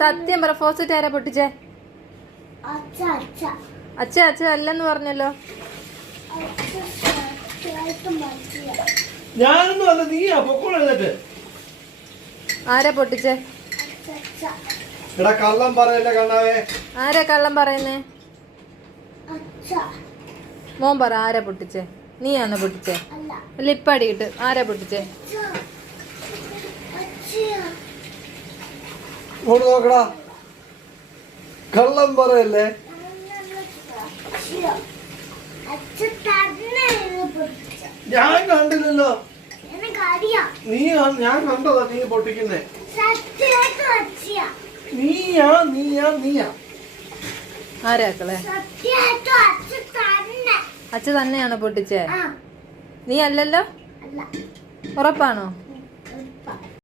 സത്യം പറ, ഫോസറ്റ് ആരാ പൊട്ടിച്ചേ? അച്ഛ അച്ഛ അല്ലെന്ന് പറഞ്ഞല്ലോ. ഞാനൊന്നും അല്ല, നീയാ പൊക്കോളൂ. എന്നിട്ട് ആരാ പൊട്ടിച്ചേ? എടാ കള്ളം പറയല്ലേ കണ്ണാവേ. ആരാ കള്ളം പറയുന്നേ? മോൻ പറ, ആരാ പൊട്ടിച്ചേ? നീയാണോ പൊട്ടിച്ചേ? ലിപ്പടിയിട്ട് ആരാ പൊട്ടിച്ചേ? ഇങ്ങോട്ട് നോക്കടാ, കള്ളം പറയല്ലേ. ഞാൻ കണ്ടില്ലല്ലോ. ഞാൻ കണ്ടതാ നീ പൊട്ടിക്കുന്നേ. നീയാ ആരാക്കളെ? അച്ഛ തന്നെയാണോ പൊട്ടിച്ചേ? നീ അല്ലല്ലോ? ഉറപ്പാണോ?